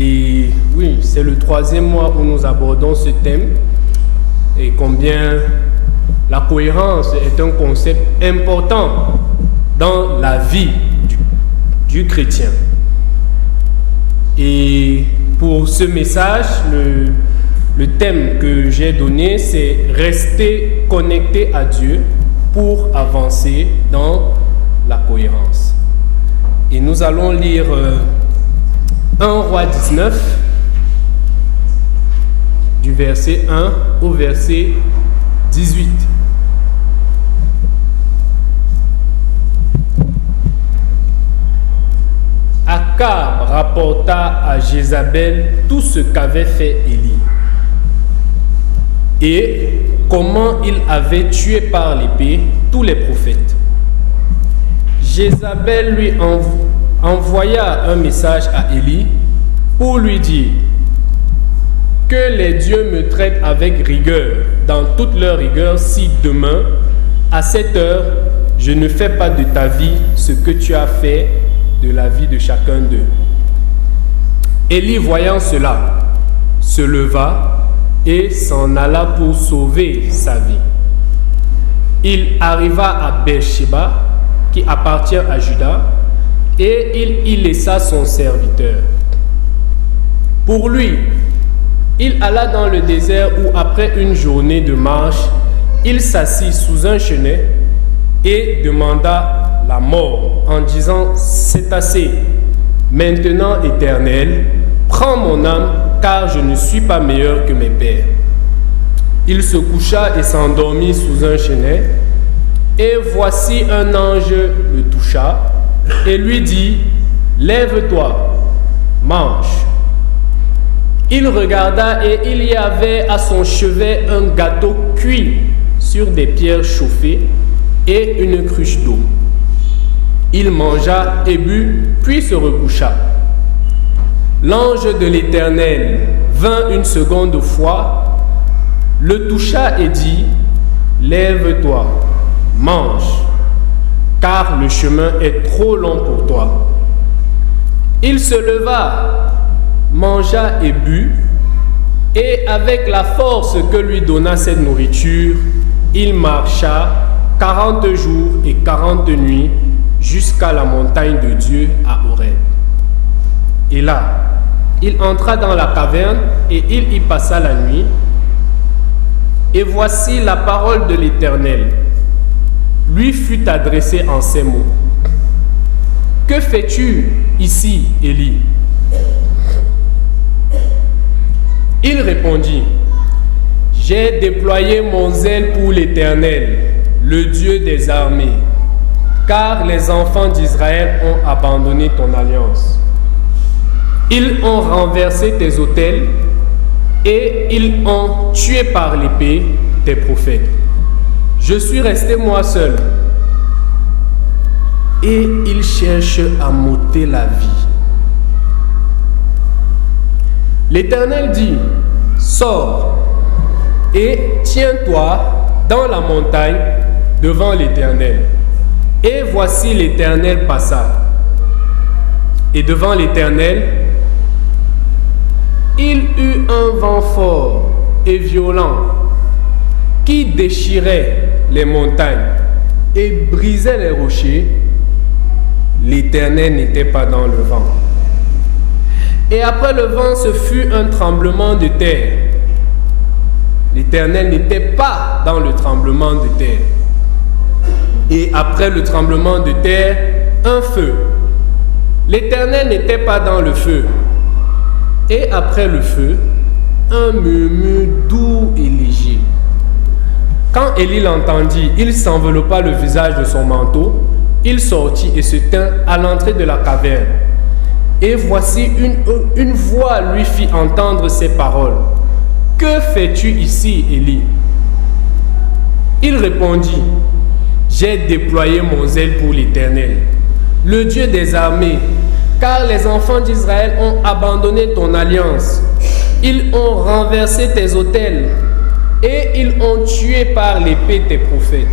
Et oui, c'est le 3e mois où nous abordons ce thème et combien la cohérence est un concept important dans la vie du chrétien. Et pour ce message, le thème que j'ai donné, c'est rester connecté à Dieu pour avancer dans la cohérence. Et nous allons lire 1 Roi 19, du verset 1 au verset 18. Akab rapporta à Jézabel tout ce qu'avait fait Élie et comment il avait tué par l'épée tous les prophètes. Jézabel lui envoya un message à Élie pour lui dire que les dieux me traitent avec rigueur, dans toute leur rigueur, si demain, à cette heure, je ne fais pas de ta vie ce que tu as fait de la vie de chacun d'eux. Élie, voyant cela, se leva et s'en alla pour sauver sa vie. Il arriva à Beersheba, qui appartient à Juda, et il y laissa son serviteur. Pour lui, il alla dans le désert où, après une journée de marche, il s'assit sous un chêne et demanda la mort en disant: c'est assez. Maintenant, Éternel, prends mon âme, car je ne suis pas meilleur que mes pères. Il se coucha et s'endormit sous un chêne. Et voici un ange le toucha et lui dit: lève-toi, mange. Il regarda et il y avait à son chevet un gâteau cuit sur des pierres chauffées et une cruche d'eau. Il mangea et but, puis se recoucha. L'ange de l'Éternel vint une seconde fois, le toucha et dit: lève-toi, mange, car le chemin est trop long pour toi. Il se leva, mangea et but, et avec la force que lui donna cette nourriture, il marcha 40 jours et 40 nuits jusqu'à la montagne de Dieu à Horeb. Et là, il entra dans la caverne et il y passa la nuit. Et voici la parole de l'Éternel lui fut adressée en ces mots: que fais-tu ici, Élie? Il répondit: j'ai déployé mon zèle pour l'Éternel, le Dieu des armées, car les enfants d'Israël ont abandonné ton alliance. Ils ont renversé tes autels et ils ont tué par l'épée tes prophètes. Je suis resté moi seul. Et ils cherchent à m'ôter la vie. L'Éternel dit: sors et tiens-toi dans la montagne devant l'Éternel. Et voici l'Éternel passa. Et devant l'Éternel, il eut un vent fort et violent qui déchirait les montagnes et brisait les rochers. L'Éternel n'était pas dans le vent. Et après le vent, ce fut un tremblement de terre. L'Éternel n'était pas dans le tremblement de terre. Et après le tremblement de terre, un feu. L'Éternel n'était pas dans le feu. Et après le feu, un murmure doux et léger. Quand Élie l'entendit, il s'enveloppa le visage de son manteau, il sortit et se tint à l'entrée de la caverne. Et voici une voix lui fit entendre ces paroles: que fais-tu ici, Élie? Il répondit: j'ai déployé mon zèle pour l'Éternel, le Dieu des armées, car les enfants d'Israël ont abandonné ton alliance. Ils ont renversé tes autels et ils ont tué par l'épée tes prophètes.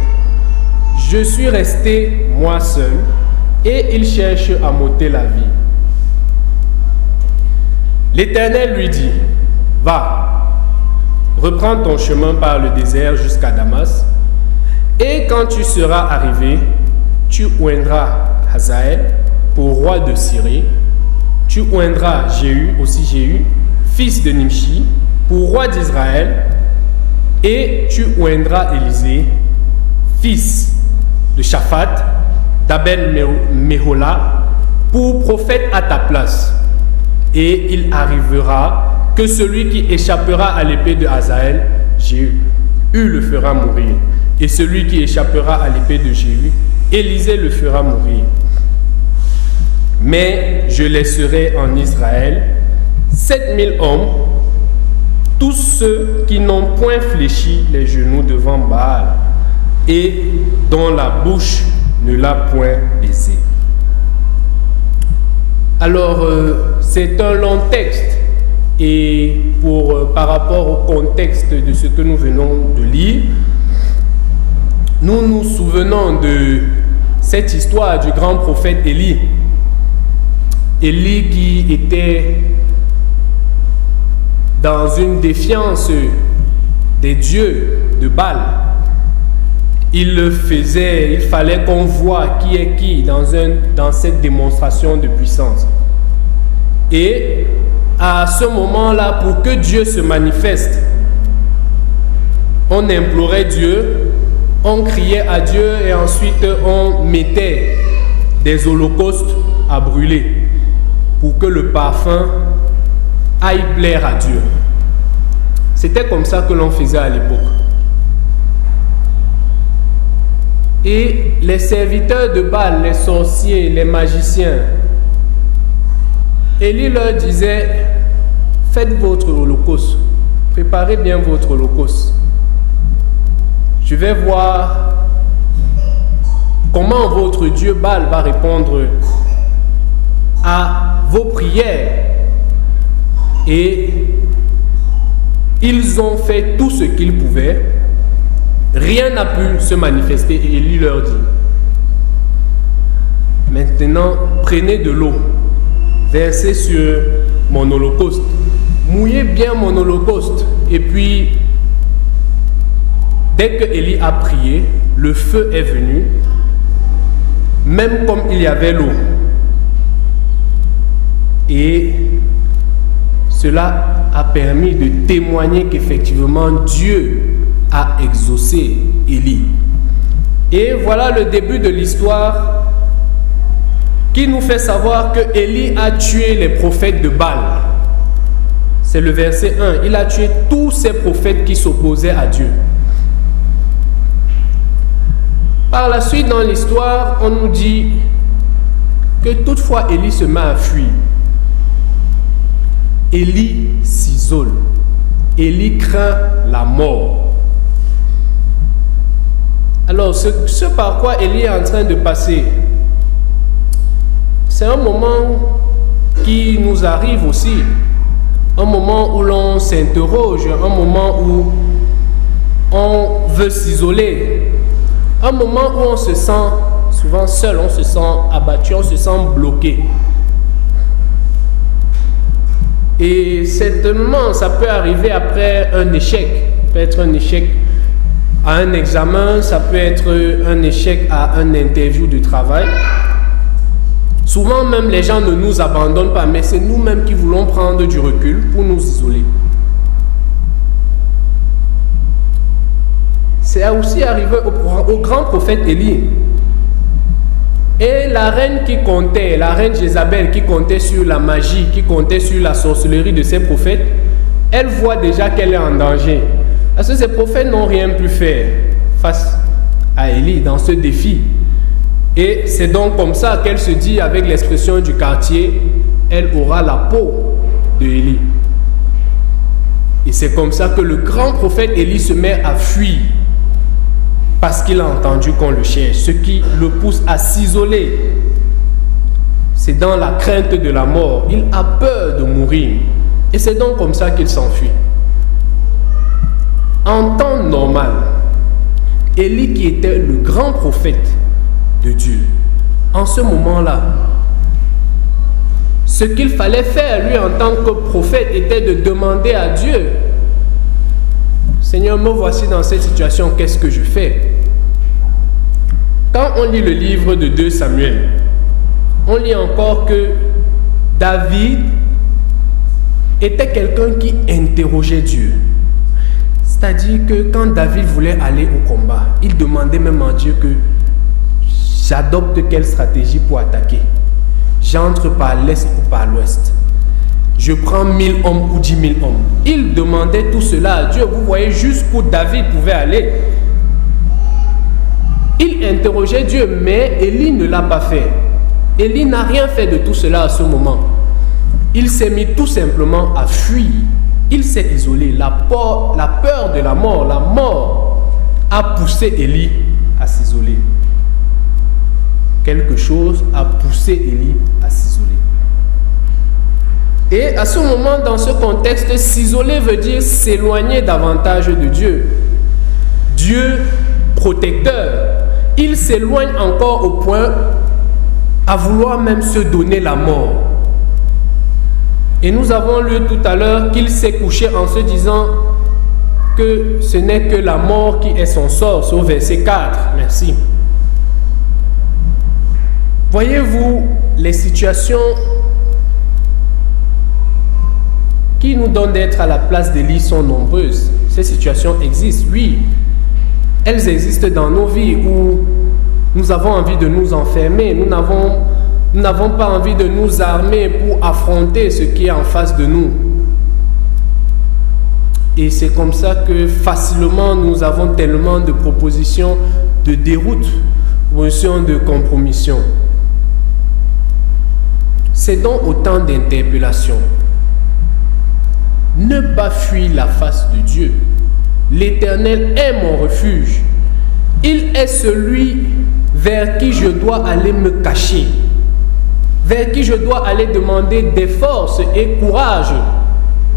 Je suis resté moi seul et ils cherchent à m'ôter la vie. L'Éternel lui dit, va, reprends ton chemin par le désert jusqu'à Damas, et quand tu seras arrivé, tu oindras Hazaël pour roi de Syrie, tu oindras Jéhu, fils de Nimshi, pour roi d'Israël, et tu oindras Élisée, fils de Shaphat, d'Abel-Méhola, pour prophète à ta place. Et il arrivera que celui qui échappera à l'épée de Hazaël, Jéhu, le fera mourir. Et celui qui échappera à l'épée de Jéhu, Élisée le fera mourir. Mais je laisserai en Israël 7000 hommes, tous ceux qui n'ont point fléchi les genoux devant Baal et dont la bouche ne l'a point baisé. Alors, c'est un long texte et par rapport au contexte de ce que nous venons de lire, nous nous souvenons de cette histoire du grand prophète Élie. Élie qui était dans une défiance des dieux de Baal. Il fallait qu'on voit qui est qui dans cette démonstration de puissance. Et à ce moment-là, pour que Dieu se manifeste, on implorait Dieu, on criait à Dieu et ensuite on mettait des holocaustes à brûler pour que le parfum aille plaire à Dieu. C'était comme ça que l'on faisait à l'époque. Et les serviteurs de Baal, les sorciers, les magiciens, Élie leur disait, faites votre holocauste, préparez bien votre holocauste. Je vais voir comment votre Dieu Baal va répondre à vos prières. Et ils ont fait tout ce qu'ils pouvaient. Rien n'a pu se manifester et Élie leur dit, maintenant prenez de l'eau, versez sur mon holocauste, mouillez bien mon holocauste. Et puis, dès que Élie a prié, le feu est venu, même comme il y avait l'eau. Et cela a permis de témoigner qu'effectivement Dieu a exaucé Élie. Et voilà le début de l'histoire qui nous fait savoir que Élie a tué les prophètes de Baal. C'est le verset 1. Il a tué tous ces prophètes qui s'opposaient à Dieu. Par la suite, dans l'histoire, on nous dit que toutefois Élie se met à fuir. Élie s'isole. Élie craint la mort. Alors, ce par quoi Élie est en train de passer, c'est un moment qui nous arrive aussi. Un moment où l'on s'interroge, un moment où on veut s'isoler, un moment où on se sent souvent seul, on se sent abattu, on se sent bloqué. Et certainement, ça peut arriver après un échec. Ça peut être un échec à un examen, ça peut être un échec à un interview de travail. Souvent même, les gens ne nous abandonnent pas, mais c'est nous-mêmes qui voulons prendre du recul pour nous isoler. C'est aussi arrivé au grand prophète Élie. Et la reine la reine Jézabel qui comptait sur la magie, qui comptait sur la sorcellerie de ses prophètes, elle voit déjà qu'elle est en danger. Parce que ces prophètes n'ont rien pu faire face à Élie dans ce défi. Et c'est donc comme ça qu'elle se dit, avec l'expression du quartier, elle aura la peau de Élie. Et c'est comme ça que le grand prophète Élie se met à fuir. Parce qu'il a entendu qu'on le cherche, ce qui le pousse à s'isoler. C'est dans la crainte de la mort. Il a peur de mourir. Et c'est donc comme ça qu'il s'enfuit. En temps normal, Élie, qui était le grand prophète de Dieu, en ce moment-là, Ce qu'il fallait faire, lui, en tant que prophète, était de demander à Dieu, Seigneur, me voici dans cette situation, qu'est-ce que je fais? Quand on lit le livre de 2 Samuel, on lit encore que David était quelqu'un qui interrogeait Dieu. C'est-à-dire que quand David voulait aller au combat, il demandait même à Dieu que j'adopte quelle stratégie pour attaquer. J'entre par l'est ou par l'ouest. Je prends 1000 hommes ou 10 000 hommes. Il demandait tout cela à Dieu. Vous voyez, jusqu'où David pouvait aller. Il interrogeait Dieu, mais Élie ne l'a pas fait. Élie n'a rien fait de tout cela à ce moment. Il s'est mis tout simplement à fuir. Il s'est isolé. La peur de la mort a poussé Élie à s'isoler. Quelque chose a poussé Élie à s'isoler. Et à ce moment, dans ce contexte, s'isoler veut dire s'éloigner davantage de Dieu. Dieu protecteur. Il s'éloigne encore au point à vouloir même se donner la mort. Et nous avons lu tout à l'heure qu'il s'est couché en se disant que ce n'est que la mort qui est son sort, c'est au verset 4. Merci. Voyez-vous, les situations qui nous donnent d'être à la place d'Élie sont nombreuses. Ces situations existent, oui. Elles existent dans nos vies où nous avons envie de nous enfermer, nous n'avons pas envie de nous armer pour affronter ce qui est en face de nous. Et c'est comme ça que facilement nous avons tellement de propositions de déroute ou de compromission. C'est donc autant d'interpellations. Ne pas fuir la face de Dieu. L'Éternel est mon refuge. Il est celui vers qui je dois aller me cacher, vers qui je dois aller demander des forces et courage,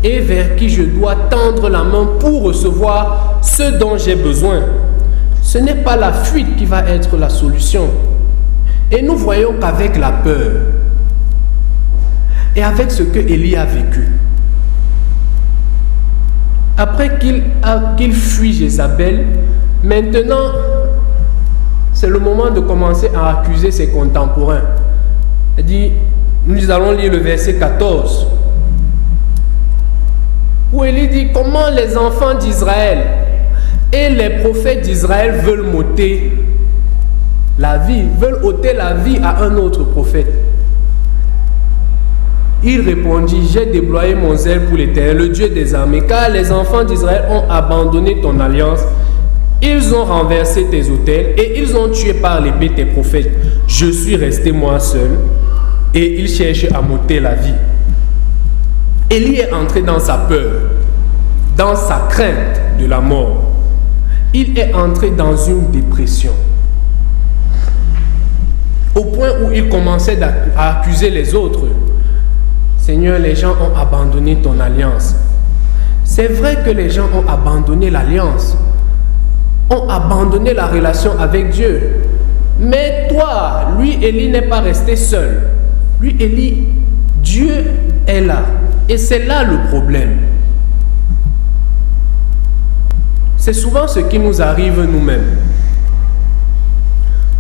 et vers qui je dois tendre la main pour recevoir ce dont j'ai besoin. Ce n'est pas la fuite qui va être la solution. Et nous voyons qu'avec la peur et avec ce que Élie a vécu, après qu'il fuit Jézabel, maintenant, c'est le moment de commencer à accuser ses contemporains. Il dit, nous allons lire le verset 14, où Élie dit, comment les enfants d'Israël et les prophètes d'Israël veulent m'ôter la vie, veulent ôter la vie à un autre prophète. Il répondit, j'ai déployé mon zèle pour l'Éternel, le Dieu des armées, car les enfants d'Israël ont abandonné ton alliance, ils ont renversé tes autels et ils ont tué par l'épée tes prophètes. Je suis resté moi seul et ils cherchent à m'ôter la vie. Élie est entré dans sa peur, dans sa crainte de la mort. Il est entré dans une dépression, au point où il commençait à accuser les autres. Seigneur, les gens ont abandonné ton alliance. C'est vrai que les gens ont abandonné l'alliance, ont abandonné la relation avec Dieu. Mais toi, lui, Élie n'est pas resté seul. Lui, Élie, Dieu est là. Et c'est là le problème. C'est souvent ce qui nous arrive nous-mêmes.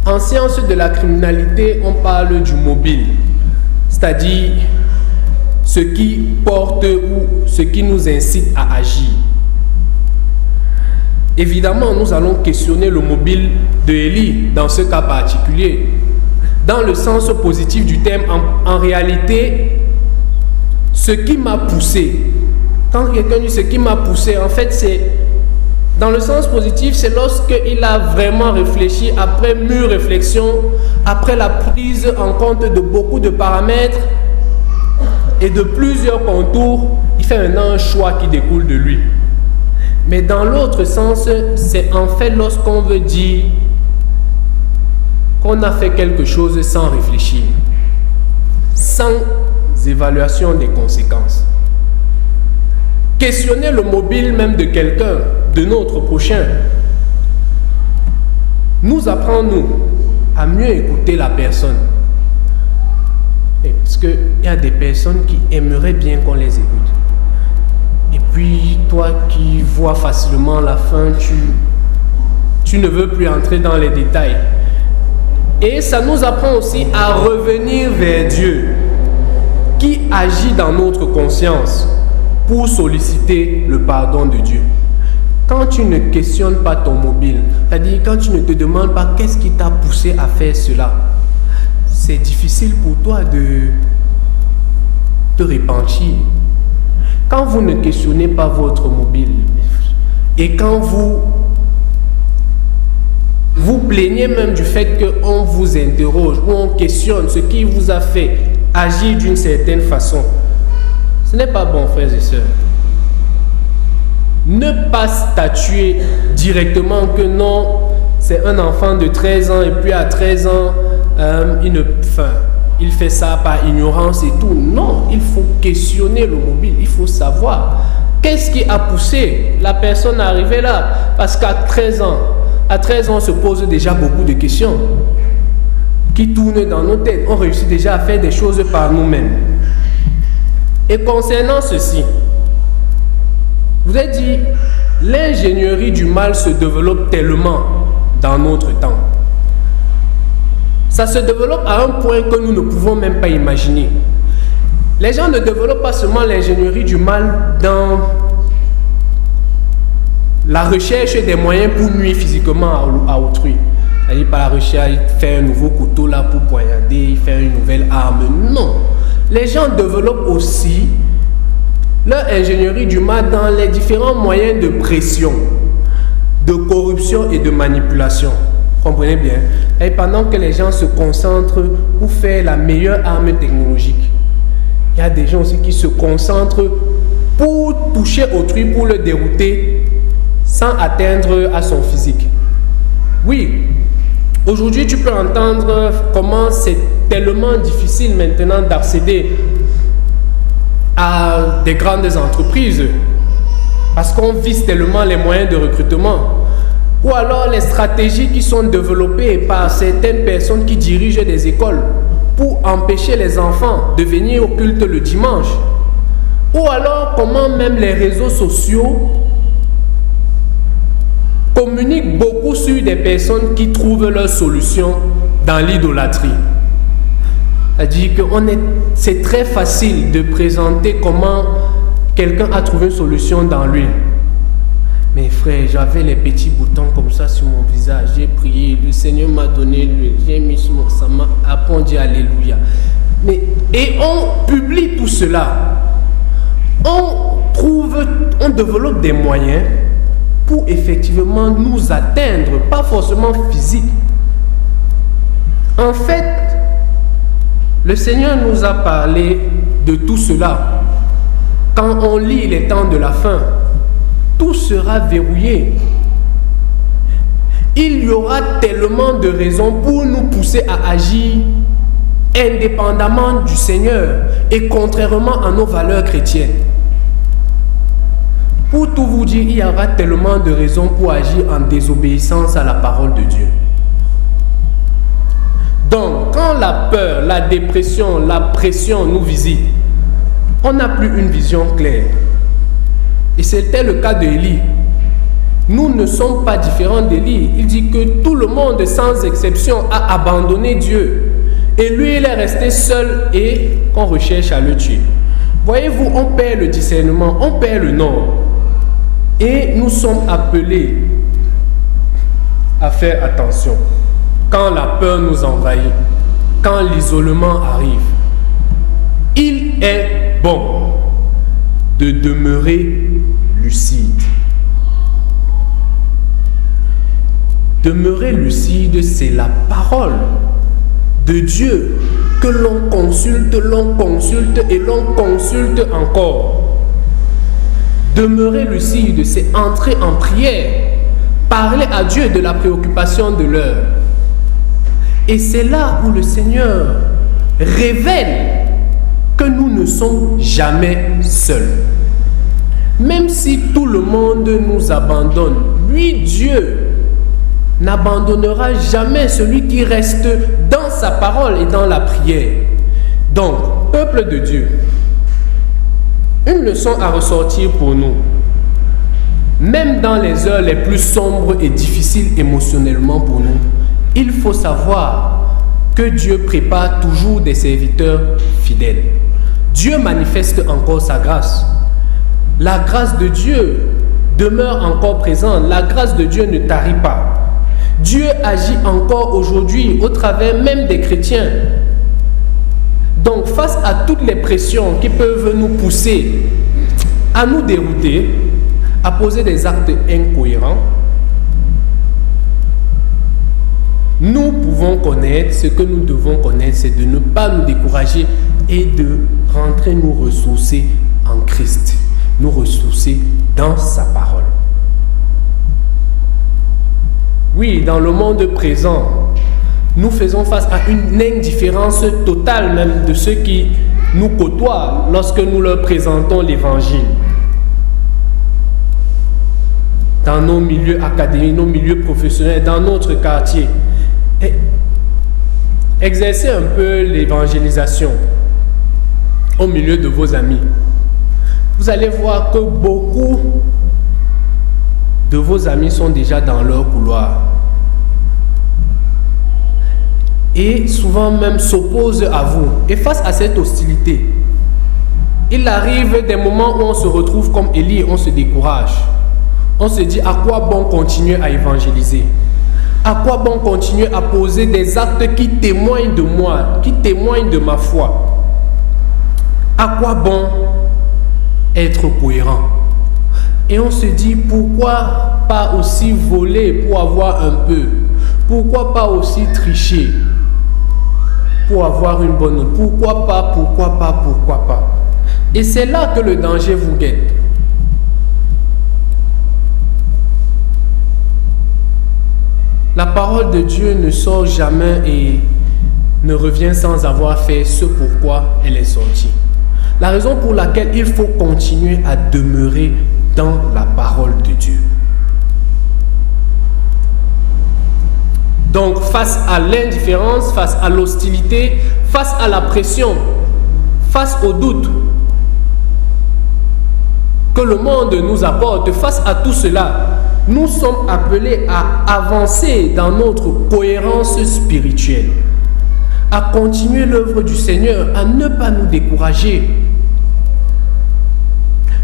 En sciences de la criminalité, on parle du mobile, c'est-à-dire ce qui porte ou ce qui nous incite à agir. Évidemment, nous allons questionner le mobile de Élie dans ce cas particulier. Dans le sens positif du terme, en réalité, ce qui m'a poussé, quand quelqu'un dit ce qui m'a poussé, en fait, c'est dans le sens positif, c'est lorsqu'il a vraiment réfléchi, après mûre réflexion, après la prise en compte de beaucoup de paramètres et de plusieurs contours, il fait maintenant un choix qui découle de lui. Mais dans l'autre sens, c'est en fait lorsqu'on veut dire qu'on a fait quelque chose sans réfléchir, sans évaluation des conséquences. Questionner le mobile même de quelqu'un, de notre prochain, nous apprend, nous, à mieux écouter la personne. Et Parce qu'il y a des personnes qui aimeraient bien qu'on les écoute. Et puis, toi qui vois facilement la fin, tu ne veux plus entrer dans les détails. Et ça nous apprend aussi à revenir vers Dieu, qui agit dans notre conscience pour solliciter le pardon de Dieu. Quand tu ne questionnes pas ton mobile, c'est-à-dire quand tu ne te demandes pas qu'est-ce qui t'a poussé à faire cela, c'est difficile pour toi de te repentir. Quand vous ne questionnez pas votre mobile et quand vous plaignez même du fait qu'on vous interroge ou on questionne ce qui vous a fait agir d'une certaine façon, ce n'est pas bon, frères et sœurs. Ne pas statuer directement que non, c'est un enfant de 13 ans et puis à 13 ans, il fait ça par ignorance et tout. Non, il faut questionner le mobile, il faut savoir qu'est-ce qui a poussé la personne à arriver là. Parce qu'à 13 ans, on se pose déjà beaucoup de questions qui tournent dans nos têtes. On réussit déjà à faire des choses par nous-mêmes. Et concernant ceci, je vous ai dit, l'ingénierie du mal se développe tellement dans notre temps. Ça se développe à un point que nous ne pouvons même pas imaginer. Les gens ne développent pas seulement l'ingénierie du mal dans la recherche des moyens pour nuire physiquement à autrui. C'est-à-dire par la recherche, faire un nouveau couteau là pour poignarder, faire une nouvelle arme. Non. Les gens développent aussi leur ingénierie du mal dans les différents moyens de pression, de corruption et de manipulation. Comprenez bien. Et pendant que les gens se concentrent pour faire la meilleure arme technologique, il y a des gens aussi qui se concentrent pour toucher autrui, pour le dérouter sans atteindre à son physique. Oui, aujourd'hui tu peux entendre comment c'est tellement difficile maintenant d'accéder à des grandes entreprises parce qu'on vise tellement les moyens de recrutement. Ou alors les stratégies qui sont développées par certaines personnes qui dirigent des écoles pour empêcher les enfants de venir au culte le dimanche. Ou alors comment même les réseaux sociaux communiquent beaucoup sur des personnes qui trouvent leur solution dans l'idolâtrie. C'est-à-dire que c'est très facile de présenter comment quelqu'un a trouvé une solution dans lui. Mes frères, j'avais les petits boutons comme ça sur mon visage. J'ai prié, le Seigneur m'a donné l'huile. J'ai mis sur mon sang, après on dit Alléluia. Et on publie tout cela. On développe des moyens pour effectivement nous atteindre, pas forcément physique. En fait, le Seigneur nous a parlé de tout cela. Quand on lit les temps de la fin, tout sera verrouillé. Il y aura tellement de raisons pour nous pousser à agir indépendamment du Seigneur et contrairement à nos valeurs chrétiennes. Pour tout vous dire, il y aura tellement de raisons pour agir en désobéissance à la parole de Dieu. Donc, quand la peur, la dépression, la pression nous visitent, on n'a plus une vision claire. Et c'était le cas d'Élie. Nous ne sommes pas différents d'Élie. Il dit que tout le monde, sans exception, a abandonné Dieu. Et lui, il est resté seul et on recherche à le tuer. Voyez-vous, on perd le discernement, on perd le nord. Et nous sommes appelés à faire attention. Quand la peur nous envahit, quand l'isolement arrive, il est bon de demeurer lucide. Demeurer lucide, c'est la parole de Dieu que l'on consulte et l'on consulte encore. Demeurer lucide, c'est entrer en prière, parler à Dieu de la préoccupation de l'heure. Et c'est là où le Seigneur révèle que nous ne sommes jamais seuls. Même si tout le monde nous abandonne, lui, Dieu, n'abandonnera jamais celui qui reste dans sa parole et dans la prière. Donc, peuple de Dieu, une leçon à ressortir pour nous. Même dans les heures les plus sombres et difficiles émotionnellement pour nous, il faut savoir que Dieu prépare toujours des serviteurs fidèles. Dieu manifeste encore sa grâce. La grâce de Dieu demeure encore présente. La grâce de Dieu ne tarit pas. Dieu agit encore aujourd'hui au travers même des chrétiens. Donc, face à toutes les pressions qui peuvent nous pousser à nous dérouter, à poser des actes incohérents, nous pouvons connaître ce que nous devons connaître, c'est de ne pas nous décourager et de rentrer nous ressourcer en Christ, nous ressourcer dans sa parole. Oui, dans le monde présent, nous faisons face à une indifférence totale même de ceux qui nous côtoient lorsque nous leur présentons l'évangile. Dans nos milieux académiques, nos milieux professionnels, dans notre quartier. Et exercez un peu l'évangélisation au milieu de vos amis. Vous allez voir que beaucoup de vos amis sont déjà dans leur couloir. Et souvent même s'opposent à vous. Et face à cette hostilité, il arrive des moments où on se retrouve comme Élie, on se décourage. On se dit, à quoi bon continuer à évangéliser? À quoi bon continuer à poser des actes qui témoignent de moi, qui témoignent de ma foi? À quoi bon être cohérent? Et on se dit, pourquoi pas aussi voler pour avoir un peu? Pourquoi pas aussi tricher pour avoir une bonne note? Pourquoi pas, pourquoi pas, pourquoi pas? Et c'est là que le danger vous guette. La parole de Dieu ne sort jamais et ne revient sans avoir fait ce pourquoi elle est sortie. La raison pour laquelle il faut continuer à demeurer dans la parole de Dieu. Donc, face à l'indifférence, face à l'hostilité, face à la pression, face au doute que le monde nous apporte, face à tout cela, nous sommes appelés à avancer dans notre cohérence spirituelle, à continuer l'œuvre du Seigneur, à ne pas nous décourager.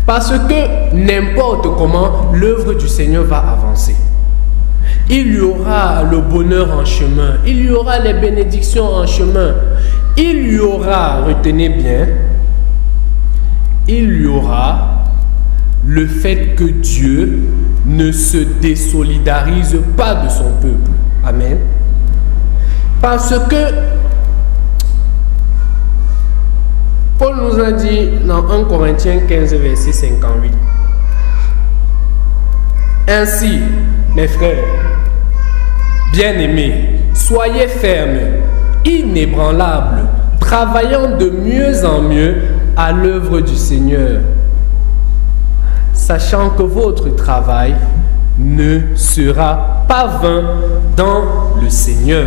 Parce que n'importe comment, l'œuvre du Seigneur va avancer. Il y aura le bonheur en chemin, il y aura les bénédictions en chemin, il y aura, retenez bien, il y aura le fait que Dieu ne se désolidarise pas de son peuple. Amen. Parce que Paul nous a dit dans 1 Corinthiens 15, verset 58. Ainsi, mes frères, bien-aimés, soyez fermes, inébranlables, travaillant de mieux en mieux à l'œuvre du Seigneur, sachant que votre travail ne sera pas vain dans le Seigneur.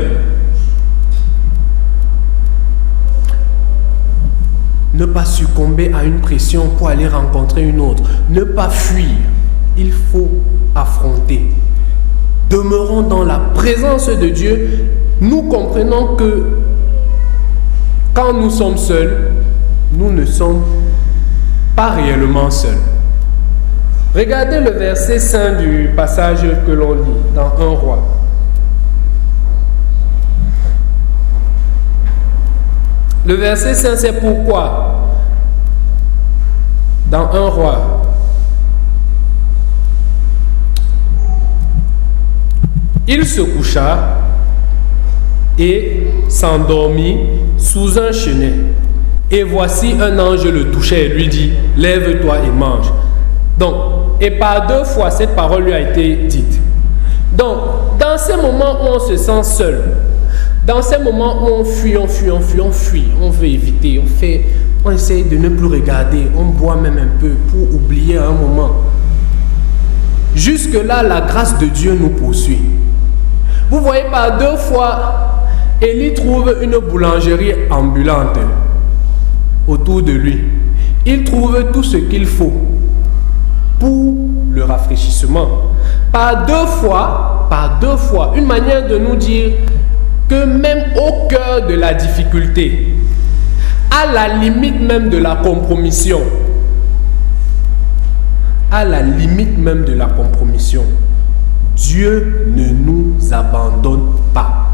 Ne pas succomber à une pression pour aller rencontrer une autre. Ne pas fuir. Il faut affronter. Demeurons dans la présence de Dieu. Nous comprenons que quand nous sommes seuls, nous ne sommes pas réellement seuls. Regardez le verset 5 du passage que l'on lit dans 1 Roi. Le verset 5, c'est pourquoi dans 1 Roi, il se coucha et s'endormit sous un chenet. Et voici un ange le touchait et lui dit, lève-toi et mange. Donc, et par 2 fois, cette parole lui a été dite. Donc, dans ces moments où on se sent seul, dans ces moments où on fuit, on veut éviter, on essaye de ne plus regarder, on boit même un peu pour oublier un moment. Jusque-là, la grâce de Dieu nous poursuit. Vous voyez, par 2 fois, Élie trouve une boulangerie ambulante. autour de lui. Il trouve tout ce qu'il faut pour le rafraîchissement. Par deux fois, une manière de nous dire que même au cœur de la difficulté, à la limite même de la compromission, Dieu ne nous abandonne pas.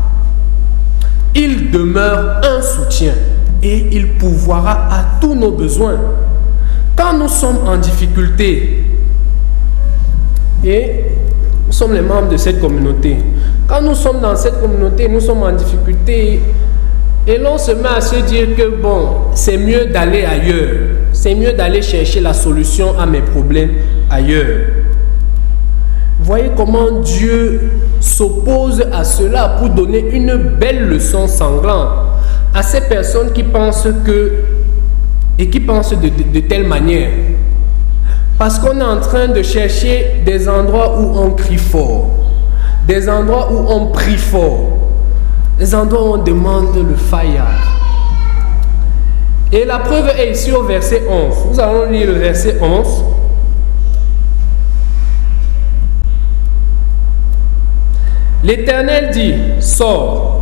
Il demeure un soutien et il pourvoira à tous nos besoins. Quand nous sommes en difficulté, et nous sommes les membres de cette communauté, quand nous sommes dans cette communauté, nous sommes en difficulté, et l'on se met à se dire que bon, c'est mieux d'aller ailleurs, c'est mieux d'aller chercher la solution à mes problèmes ailleurs. Voyez comment Dieu s'oppose à cela pour donner une belle leçon sanglante à ces personnes qui pensent de telle manière. Parce qu'on est en train de chercher des endroits où on crie fort, des endroits où on prie fort, des endroits où on demande le fire. Et la preuve est ici au verset 11. Nous allons lire le verset 11. L'Éternel dit, sors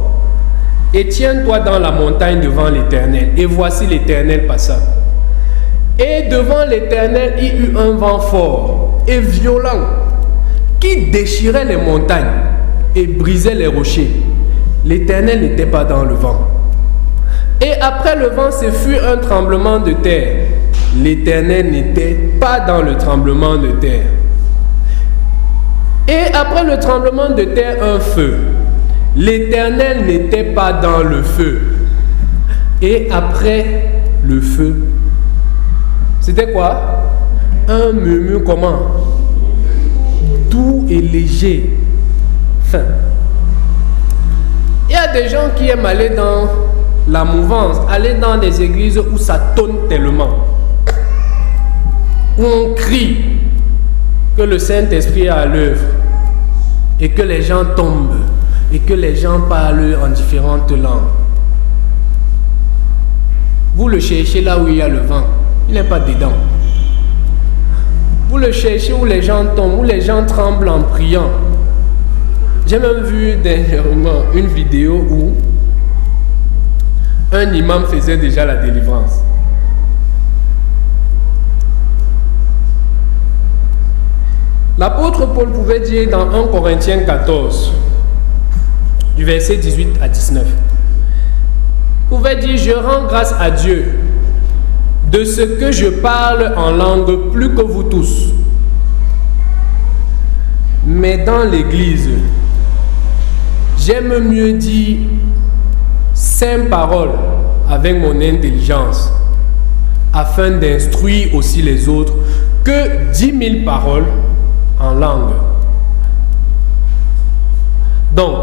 et tiens-toi dans la montagne devant l'Éternel. Et voici l'Éternel passa. Et devant l'Éternel, il y eut un vent fort et violent qui déchirait les montagnes et brisait les rochers. L'Éternel n'était pas dans le vent. Et après le vent, ce fut un tremblement de terre. L'Éternel n'était pas dans le tremblement de terre. Et après le tremblement de terre, un feu. L'Éternel n'était pas dans le feu. Et après le feu, c'était quoi? Un murmure comment? Doux et léger. Fin. Il y a des gens qui aiment aller dans la mouvance, aller dans des églises où ça tonne tellement, où on crie que le Saint-Esprit est à l'œuvre et que les gens tombent et que les gens parlent en différentes langues. Vous le cherchez là où il y a le vent, il n'est pas dedans. Vous le cherchez où les gens tombent, où les gens tremblent en priant. J'ai même vu dernièrement une vidéo où un imam faisait déjà la délivrance. L'apôtre Paul pouvait dire dans 1 Corinthiens 14, du verset 18 à 19, pouvait dire, je rends grâce à Dieu de ce que je parle en langue plus que vous tous. Mais dans l'église, j'aime mieux dire 5 paroles avec mon intelligence afin d'instruire aussi les autres que 10 000 paroles en langue. Donc,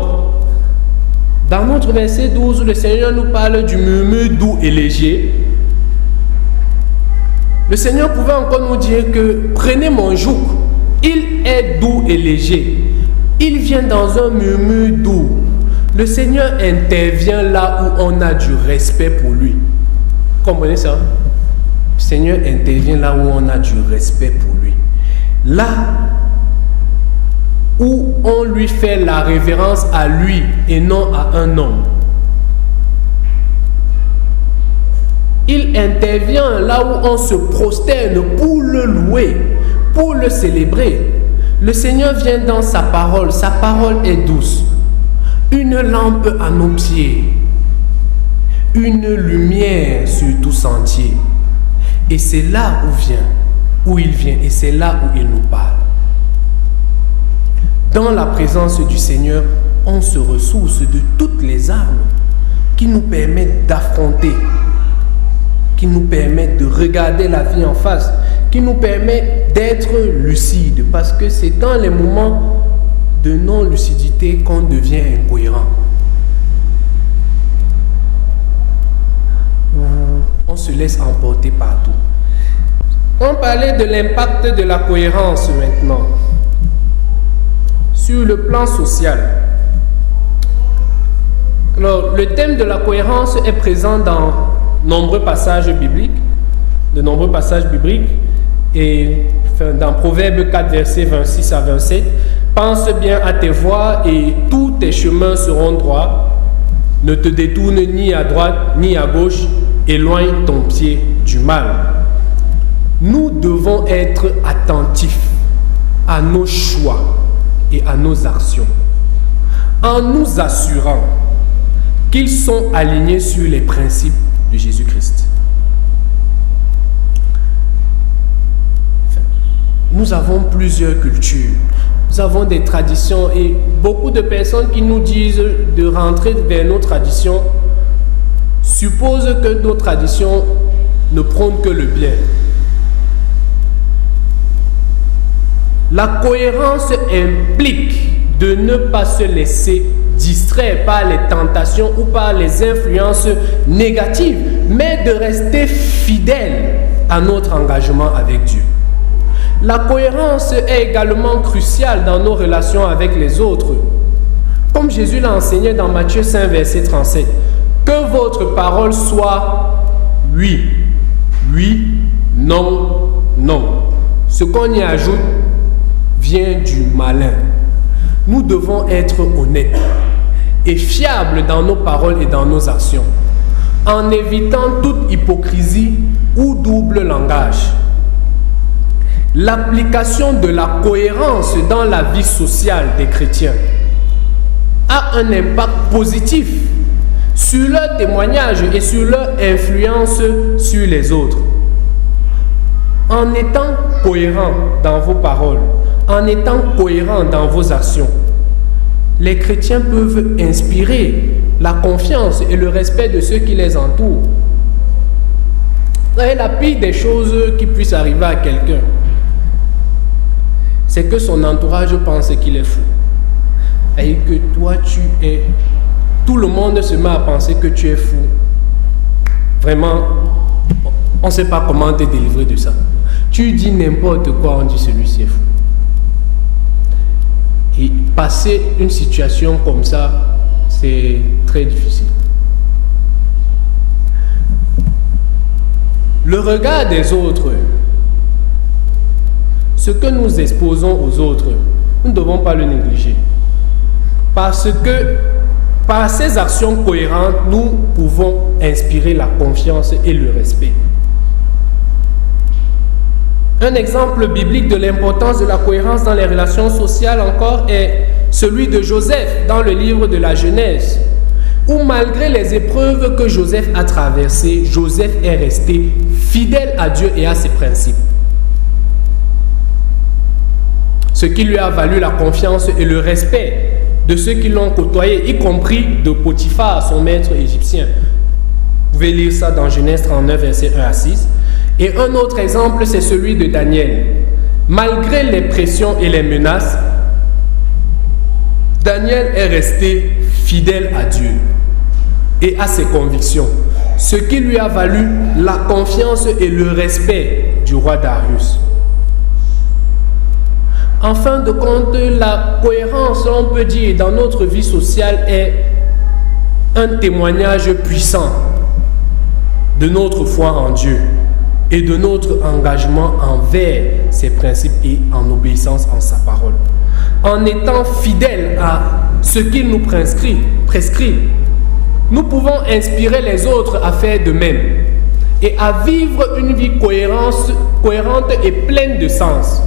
dans notre verset 12, le Seigneur nous parle du murmure doux et léger. Le Seigneur pouvait encore nous dire que prenez mon joug, il est doux et léger. Il vient dans un murmure doux. Le Seigneur intervient là où on a du respect pour lui. Comprenez ça? Le Seigneur intervient là où on a du respect pour lui. Là où on lui fait la révérence à lui et non à un homme. Il intervient là où on se prosterne pour le louer, pour le célébrer. Le Seigneur vient dans sa parole est douce. Une lampe à nos pieds, une lumière sur tout sentier. Et c'est là où il vient, et c'est là où il nous parle. Dans la présence du Seigneur, on se ressource de toutes les armes qui nous permettent d'affronter, qui nous permettent de regarder la vie en face, qui nous permettent d'être lucides, parce que c'est dans les moments de non-lucidité qu'on devient incohérent. On se laisse emporter partout. On parlait de l'impact de la cohérence maintenant. Sur le plan social. Alors, le thème de la cohérence est présent dans nombreux passages bibliques, et dans Proverbes 4, versets 26 à 27, pense bien à tes voies et tous tes chemins seront droits. Ne te détourne ni à droite ni à gauche, éloigne ton pied du mal. Nous devons être attentifs à nos choix et à nos actions, en nous assurant qu'ils sont alignés sur les principes de Jésus-Christ. Nous avons plusieurs cultures, nous avons des traditions et beaucoup de personnes qui nous disent de rentrer vers nos traditions supposent que nos traditions ne prônent que le bien. La cohérence implique de ne pas se laisser distraire par les tentations ou par les influences négatives, mais de rester fidèle à notre engagement avec Dieu. La cohérence est également cruciale dans nos relations avec les autres. Comme Jésus l'a enseigné dans Matthieu 5, verset 37, que votre parole soit oui, oui, non, non. Ce qu'on y ajoute vient du malin. Nous devons être honnêtes et fiables dans nos paroles et dans nos actions, en évitant toute hypocrisie ou double langage. L'application de la cohérence dans la vie sociale des chrétiens a un impact positif sur leur témoignage et sur leur influence sur les autres. En étant cohérent dans vos paroles, en étant cohérent dans vos actions, les chrétiens peuvent inspirer la confiance et le respect de ceux qui les entourent. Et la pire des choses qui puissent arriver à quelqu'un, c'est que son entourage pense qu'il est fou. Et que toi, tout le monde se met à penser que tu es fou. Vraiment, on ne sait pas comment te délivrer de ça. Tu dis n'importe quoi, on dit celui-ci est fou. Et passer une situation comme ça, c'est très difficile. Le regard des autres, ce que nous exposons aux autres, nous ne devons pas le négliger. Parce que par ces actions cohérentes, nous pouvons inspirer la confiance et le respect. Un exemple biblique de l'importance de la cohérence dans les relations sociales encore est celui de Joseph dans le livre de la Genèse, où malgré les épreuves que Joseph a traversées, Joseph est resté fidèle à Dieu et à ses principes. Ce qui lui a valu la confiance et le respect de ceux qui l'ont côtoyé, y compris de Potiphar, son maître égyptien. Vous pouvez lire ça dans Genèse 39, versets 1 à 6. Et un autre exemple, c'est celui de Daniel. Malgré les pressions et les menaces, Daniel est resté fidèle à Dieu et à ses convictions, ce qui lui a valu la confiance et le respect du roi Darius. En fin de compte, la cohérence, on peut dire, dans notre vie sociale est un témoignage puissant de notre foi en Dieu et de notre engagement envers ses principes et en obéissance en sa parole. En étant fidèles à ce qu'il nous prescrit, nous pouvons inspirer les autres à faire de même et à vivre une vie cohérente et pleine de sens.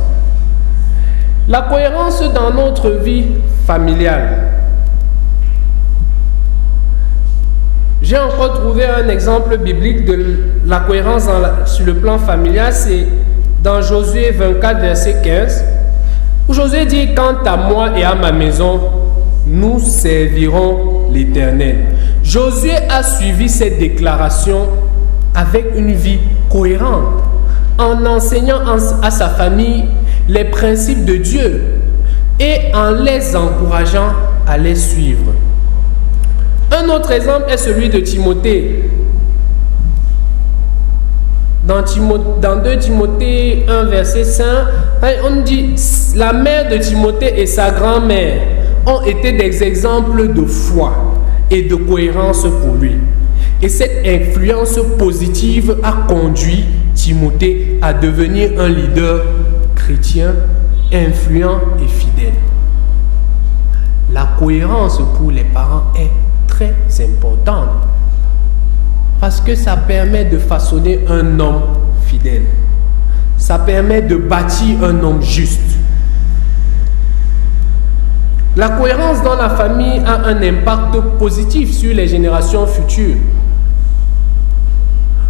La cohérence dans notre vie familiale. J'ai encore trouvé un exemple biblique de la cohérence sur le plan familial, c'est dans Josué 24, verset 15, où Josué dit « Quant à moi et à ma maison, nous servirons l'Éternel ». Josué a suivi cette déclaration avec une vie cohérente, en enseignant à sa famille les principes de Dieu et en les encourageant à les suivre. Un autre exemple est celui de Timothée. Dans 2 Timothée 1, verset 5, on dit « La mère de Timothée et sa grand-mère ont été des exemples de foi et de cohérence pour lui. Et cette influence positive a conduit Timothée à devenir un leader chrétien influent et fidèle. La cohérence pour les parents est très importante parce que ça permet de façonner un homme fidèle. Ça permet de bâtir un homme juste. La cohérence dans la famille a un impact positif sur les générations futures.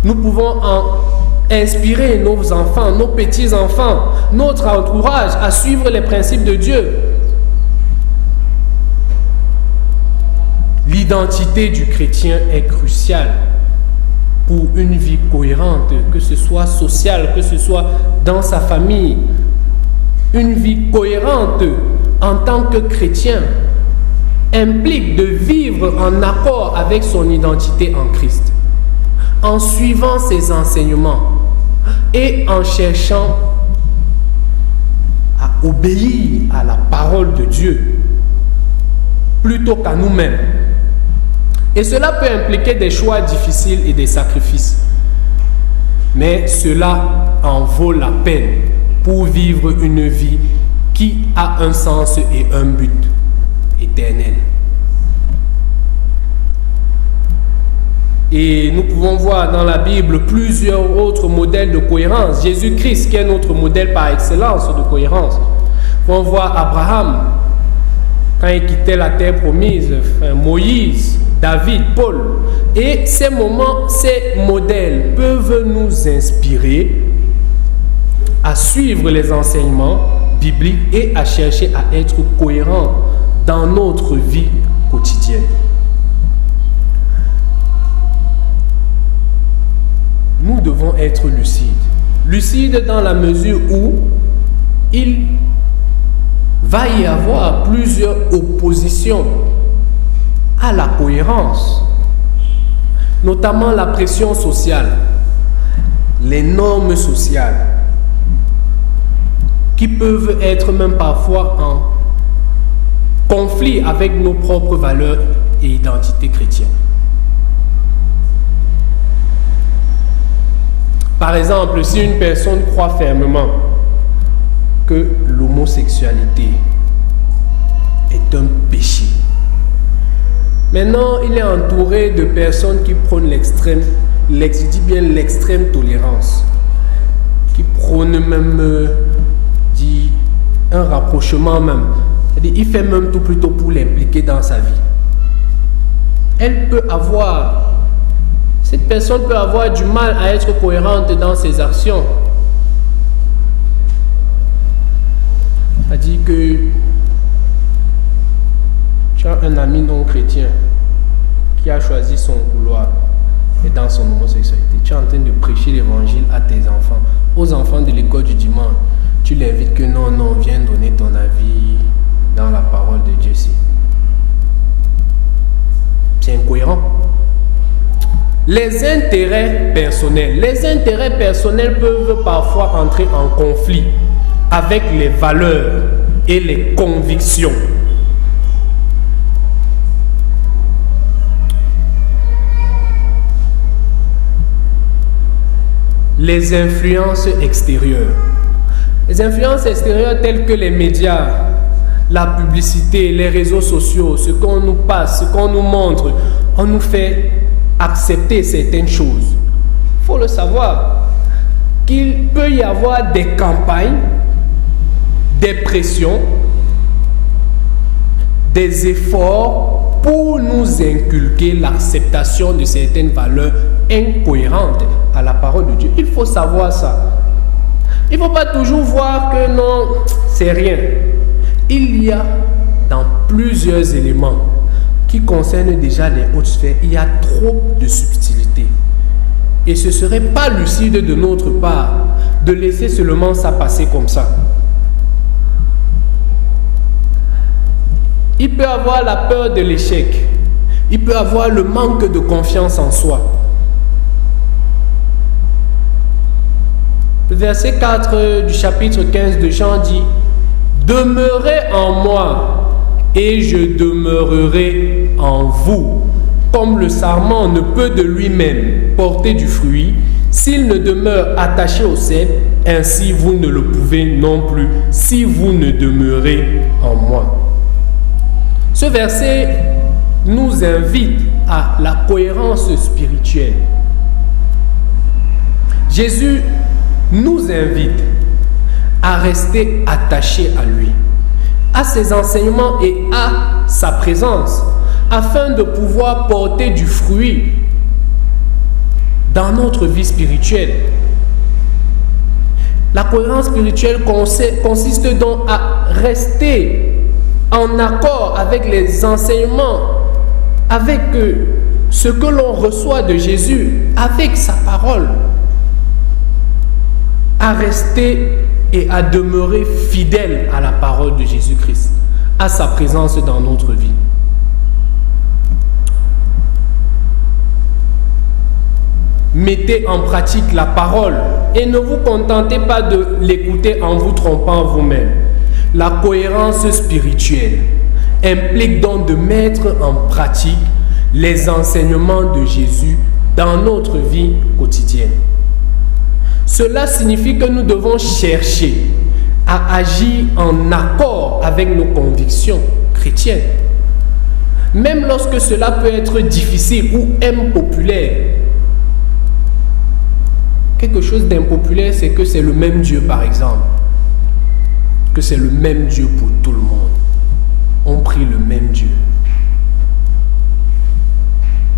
Nous pouvons inspirer nos enfants, nos petits-enfants, notre entourage à suivre les principes de Dieu. L'identité du chrétien est cruciale pour une vie cohérente, que ce soit sociale, que ce soit dans sa famille. Une vie cohérente en tant que chrétien implique de vivre en accord avec son identité en Christ, en suivant ses enseignements et en cherchant à obéir à la parole de Dieu plutôt qu'à nous-mêmes. Et cela peut impliquer des choix difficiles et des sacrifices. Mais cela en vaut la peine pour vivre une vie qui a un sens et un but éternel. Et nous pouvons voir dans la Bible plusieurs autres modèles de cohérence. Jésus-Christ qui est notre modèle par excellence de cohérence. On voit Abraham quand il quittait la terre promise, Moïse, David, Paul. Et ces moments, ces modèles peuvent nous inspirer à suivre les enseignements bibliques et à chercher à être cohérents dans notre vie quotidienne. Nous devons être lucides. Lucides dans la mesure où il va y avoir plusieurs oppositions à la cohérence, notamment la pression sociale, les normes sociales, qui peuvent être même parfois en conflit avec nos propres valeurs et identités chrétiennes. Par exemple, si une personne croit fermement que l'homosexualité est un péché, maintenant il est entouré de personnes qui prônent l'extrême tolérance, qui prônent même un rapprochement même. C'est-à-dire, il fait même tout plutôt pour l'impliquer dans sa vie. Cette personne peut avoir du mal à être cohérente dans ses actions. C'est-à-dire que tu as un ami non chrétien qui a choisi son couloir et dans son homosexualité. Tu es en train de prêcher l'évangile à tes enfants, aux enfants de l'école du dimanche. Tu l'invites que non, viens donner ton avis dans la parole de Dieu. C'est incohérent. Les intérêts personnels peuvent parfois entrer en conflit avec les valeurs et les convictions. Les influences extérieures. Les influences extérieures telles que les médias, la publicité, les réseaux sociaux, ce qu'on nous passe, ce qu'on nous montre, on nous fait accepter certaines choses. Il faut le savoir qu'il peut y avoir des campagnes, des pressions, des efforts pour nous inculquer l'acceptation de certaines valeurs incohérentes à la parole de Dieu. Il faut savoir ça. Il ne faut pas toujours voir que non, c'est rien. Il y a dans plusieurs éléments qui concernent déjà les hautes sphères, il y a trop de subtilité. Et ce ne serait pas lucide de notre part de laisser seulement ça passer comme ça. Il peut avoir la peur de l'échec. Il peut avoir le manque de confiance en soi. Le verset 4 du chapitre 15 de Jean dit « Demeurez en moi et je demeurerai en vous. comme le sarment ne peut de lui-même porter du fruit, s'il ne demeure attaché au cep, ainsi vous ne le pouvez non plus si vous ne demeurez en moi. Ce verset nous invite à la cohérence spirituelle. Jésus nous invite à rester attachés à lui, à ses enseignements et à sa présence, afin de pouvoir porter du fruit dans notre vie spirituelle. La cohérence spirituelle consiste donc à rester en accord avec les enseignements, avec ce que l'on reçoit de Jésus, avec sa parole, à rester et à demeurer fidèle à la parole de Jésus-Christ, à sa présence dans notre vie. Mettez en pratique la parole et ne vous contentez pas de l'écouter en vous trompant vous-même. La cohérence spirituelle implique donc de mettre en pratique les enseignements de Jésus dans notre vie quotidienne. Cela signifie que nous devons chercher à agir en accord avec nos convictions chrétiennes. Même lorsque cela peut être difficile ou impopulaire. Quelque chose d'impopulaire, c'est que c'est le même Dieu, par exemple. Que c'est le même Dieu pour tout le monde. On prie le même Dieu.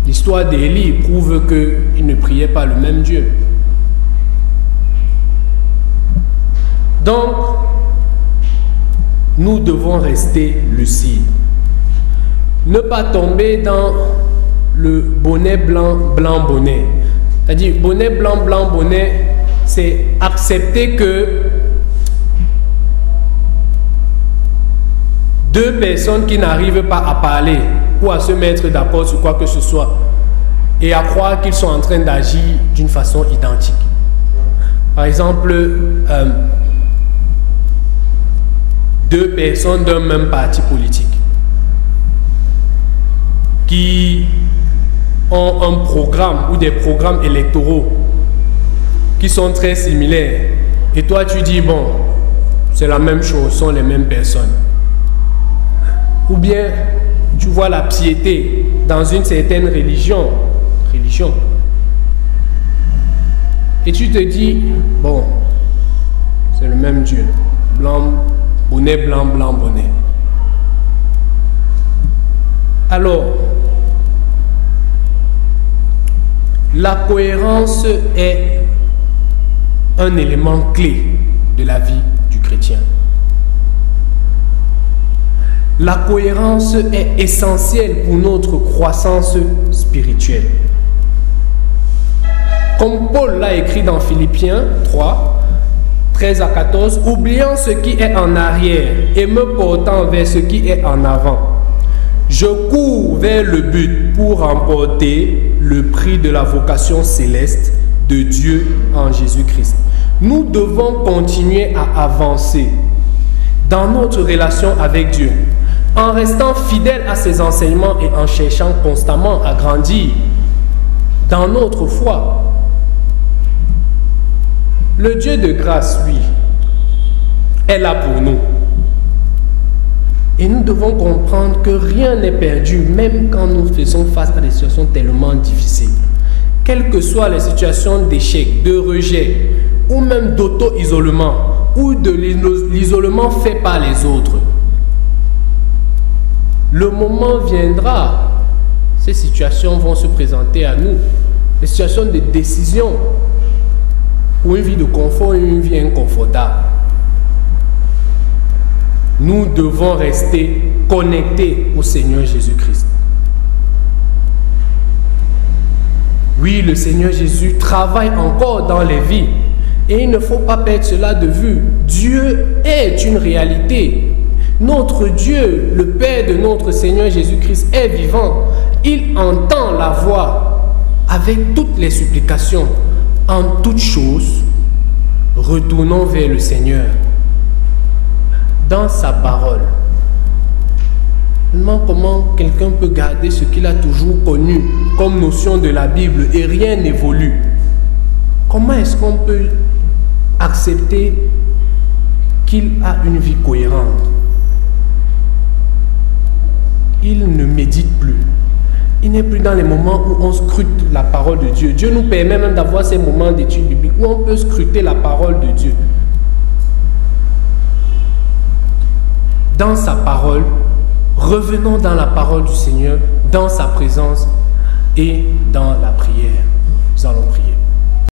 L'histoire d'Élie prouve qu'il ne priait pas le même Dieu. Donc, nous devons rester lucides. Ne pas tomber dans le bonnet blanc, blanc bonnet. C'est-à-dire, bonnet blanc, blanc bonnet, c'est accepter que deux personnes qui n'arrivent pas à parler ou à se mettre d'accord sur quoi que ce soit et à croire qu'ils sont en train d'agir d'une façon identique. Par exemple, deux personnes d'un même parti politique qui ont un programme ou des programmes électoraux qui sont très similaires et toi tu dis bon, c'est la même chose, sont les mêmes personnes. Ou bien tu vois la piété dans une certaine religion et tu te dis bon, c'est le même Dieu, blanc bonnet, blanc blanc bonnet. Alors la cohérence est un élément clé de la vie du chrétien. La cohérence est essentielle pour notre croissance spirituelle. Comme Paul l'a écrit dans Philippiens 3, 13 à 14, « Oubliant ce qui est en arrière et me portant vers ce qui est en avant, je cours vers le but pour remporter le prix de la vocation céleste de Dieu en Jésus-Christ. » Nous devons continuer à avancer dans notre relation avec Dieu, en restant fidèles à ses enseignements et en cherchant constamment à grandir dans notre foi. Le Dieu de grâce, lui, est là pour nous. Et nous devons comprendre que rien n'est perdu, même quand nous faisons face à des situations tellement difficiles. Quelles que soient les situations d'échec, de rejet, ou même d'auto-isolement, ou de l'isolement fait par les autres. Le moment viendra, ces situations vont se présenter à nous, des situations de décision, ou une vie de confort, ou une vie inconfortable. Nous devons rester connectés au Seigneur Jésus-Christ. Oui, le Seigneur Jésus travaille encore dans les vies. Et il ne faut pas perdre cela de vue. Dieu est une réalité. Notre Dieu, le Père de notre Seigneur Jésus-Christ, est vivant. Il entend la voix avec toutes les supplications. En toutes choses, retournons vers le Seigneur. Dans sa parole, Maintenant, comment quelqu'un peut garder ce qu'il a toujours connu comme notion de la Bible et rien n'évolue? Comment est-ce qu'on peut accepter qu'il a une vie cohérente? Il ne médite plus. Il n'est plus dans les moments où on scrute la parole de Dieu. Dieu nous permet même d'avoir ces moments d'étude biblique où on peut scruter la parole de Dieu. Dans sa parole, revenons dans la parole du Seigneur, dans sa présence et dans la prière. Nous allons prier.